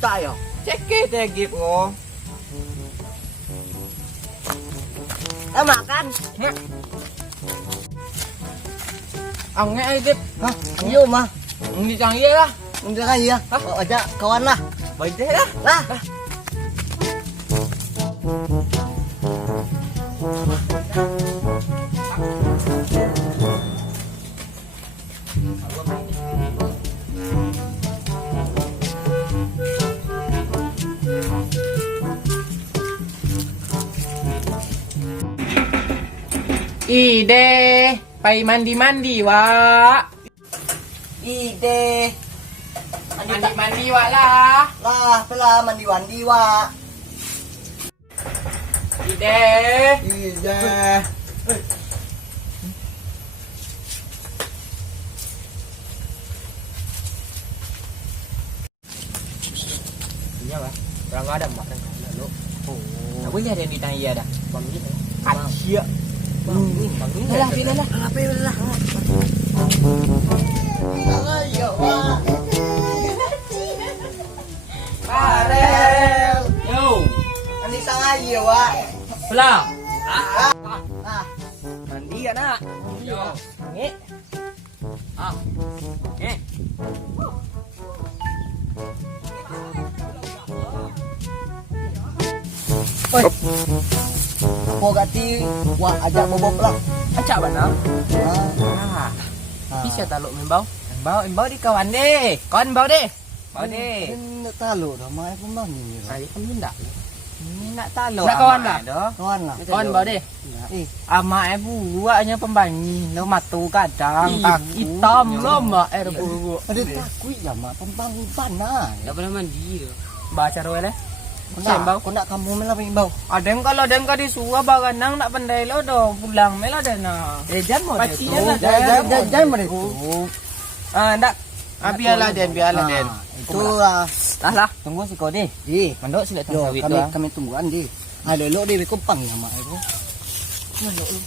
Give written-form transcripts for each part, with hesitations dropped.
tak ya? Cekeh tegip ngo. Makan. Ang ngay dip. Hah? Iyo mah. Ang chang ye lah. Untuk kan ya? Ajak kawan lah. Baik deh lah. Lah. Ide, ไปmandi wa. Ide. Mandi wa lah. Lah, pela mandi wa. Ide. Ide. Iya lah. Orang ada mak dan lalu. Oh. Nak boleh ada ni tang iya dah. Bang ni. Acia. Bang ni. Lah, bila lah. Apa lah? Ayo, wah. Parel. Yo. Ani sang ayo, wah. Belah. Ah. Mandi ya nak. Yo. Ni. Ah. Ni. Oi. Mau ganti wah ajak bobok lah. Acak mana? Ah. Bisa taluk membau. Membau di kawan deh. Kawan bau deh. Bau deh. Nak taluk dah mai pun bang ni. Saya kan minta. Ini nak taluk. Nak kawan dah? Kawan lah. Kawan bau deh. Ama ibu buatnya pembangi. Lo matu kadang. Tak hitam lo mak air bulu. Ada takut ya mak pembang pana. Tak pernah mandi ke? Baca roh le. Kau nak kamu mela bau. Adem kalau adem ka disuah baganang nak pandai lo do pulang mela dana. Jangan mau Pacinya itu. lah, Jangan mau itu. Ndak. Biarlah den. Itu lah. Lah. Tunggu si kau deh. Mandok sila Yo, sawit tu. kami tungguan deh. Ada lo deh kumpang ya mak itu. Mana lo?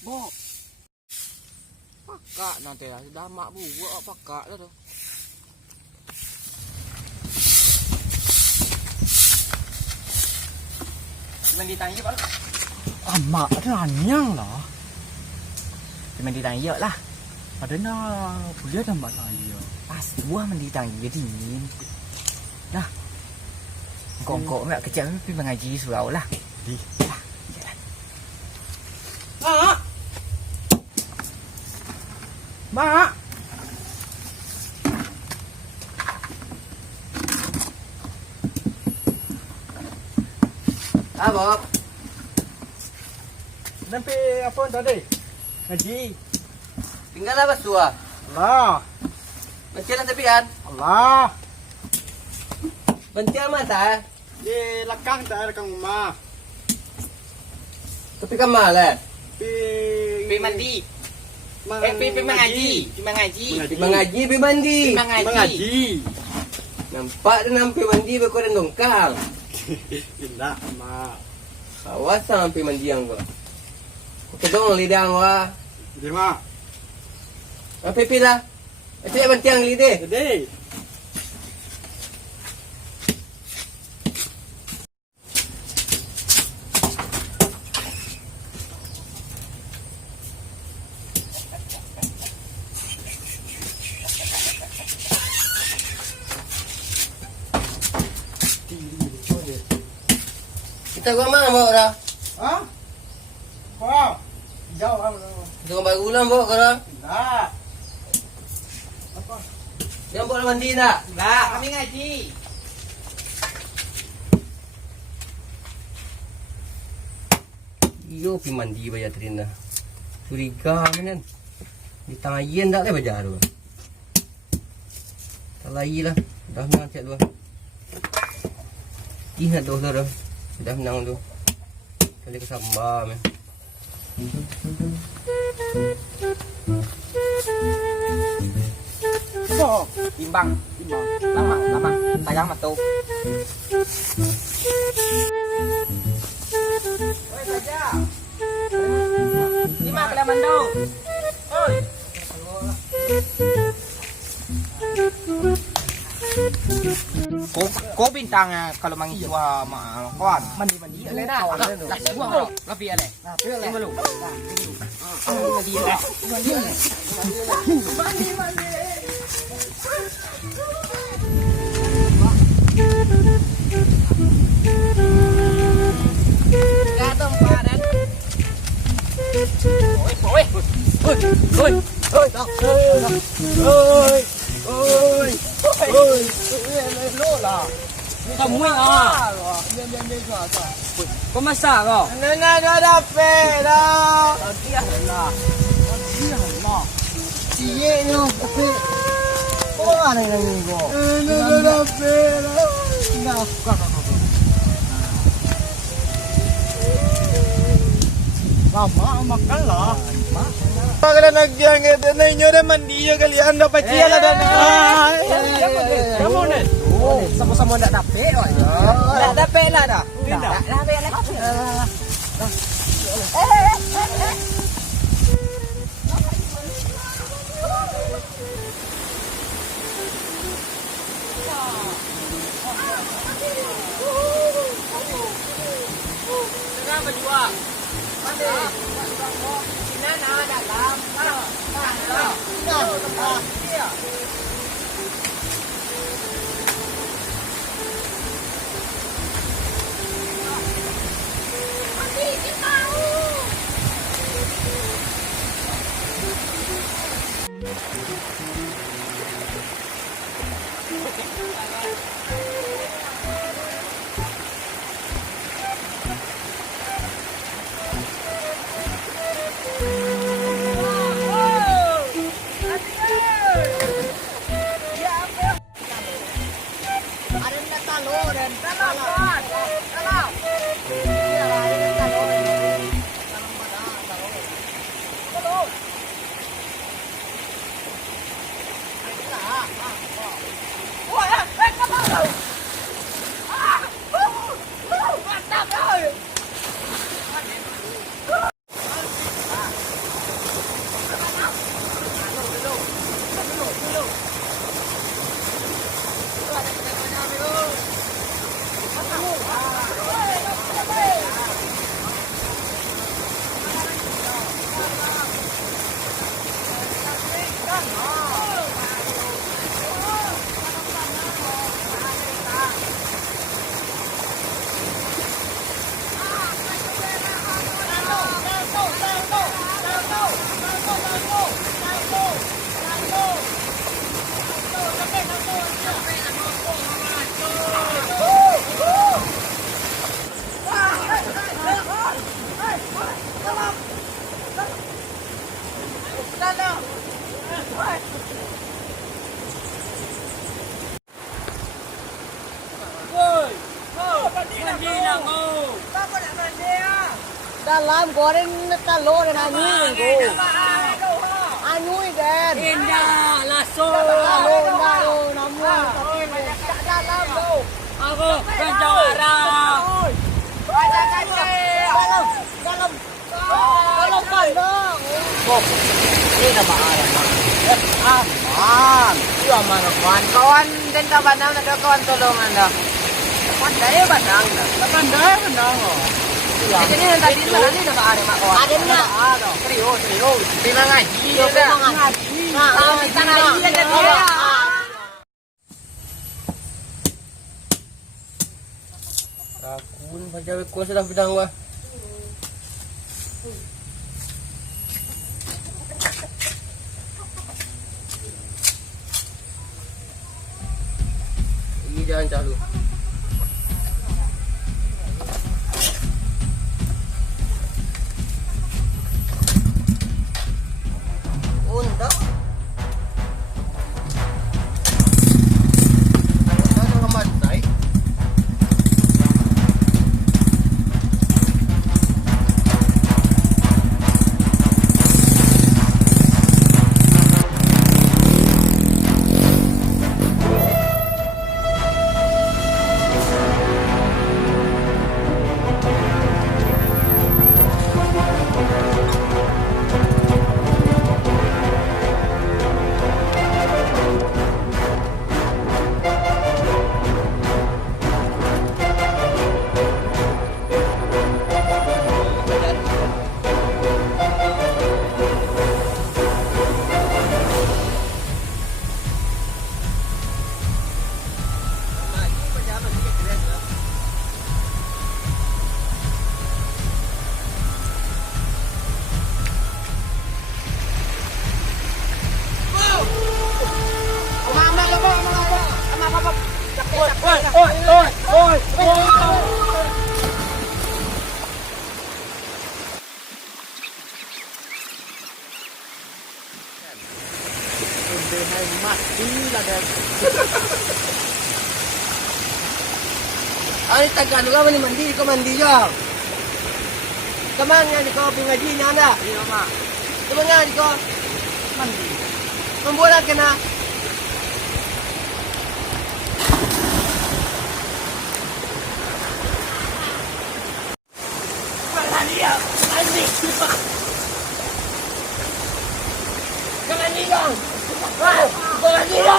Bok. Pakak nanti lah. Sudah mak buat pakak dah tu. Cuma ditanya pak. Mak ranyang lah. Cuma ditanya lah. Padahal boleh dah mak saya. Pasti buah menditanya dingin. Nah. Kok mak kecil pergi mengaji surau lah. Di. Mak. Mak. Abang. Nampi apa tadi? Ngaji. Tinggal apa tua? Allah. Mencilan tepian. Allah. Mencilan mata. Di lekang tak ada kang rumah. Tapi kamal eh. Pergi mandi. Pergi mengaji. Pergi mengaji. Pergi mengaji, pergi mandi. Mengaji. Nampak dia nampi mandi berkau dan dongkal. Tidak, mak. Awas sampai mandi yang gua. Kedong lidah gua. Di mak. Apa lah? Asyik bantiang lidah. Jadi. Kita gua mana bawa dah? Hah? Wow. Jauh apa? Dengan baru ulang bawa kau dah? Tidak. Apa? Jangan bawa mandi tak? Enggak, kami ngaji. Iyo pergi mandi bayar train dah. Curiga kan. Di tangan yen tak boleh bayar tu. Tak lagi lah. Dah menang cek tu. Ih nak tu dah. Dah menang tu. Kali kesambar meh. Timbang. Lama. Tayang matu. Oi, saja. Lima kala mandau. Oi. Ko bintang kalau mangi jua kawan. Mandi ale dah. Lah semua. Rapi ale. Rapi ale. Belum. Mandi ale. Mandi. Gatong paran. Oi. Lô là. Không nguyên à. Có masak kau? Nana dah dapat dah. Dia lah. Cie ni tapi kau mana yang kau? Nana dah dapat dah. Enggak, kau. Lama makan lah. Kalau nak yang itu ni nyonya mandi je kalian dapat cia lah dah. Kamu ni? Sama-sama tak dapat. Dah dapat lah dah. Dah dapat lah. Kenapa jua? Mandi. Nana dalam. Dalam goreng telur dan anyuy go. Anyuy kan. Indah lasso. Telur namun tapi tak dalam tu. Aku penjara. Dalam pandang. Ini dah bahaya. Aman. Iya aman kawan. Kawan dan kawan ada kawan tolongan dah. Pandai pandang dah. Pandai pandang. Jadi ni tadi ni dah bahaya mak kawan. Ada nak. Serius. Terima ngaji juga. Kita ngaji aja dia. Rakun macam kuasa dah pedang gua. Ini jangan calu. hemat gila deh. Ay, tagan ka ba ni mandi? Ikaw mandi dyan. Kaman nga, ikaw pingaji niya na. Iya mak, Kaman nga, ikaw. mandi. Mambulan ka na. Kaman niya! Kaman niya!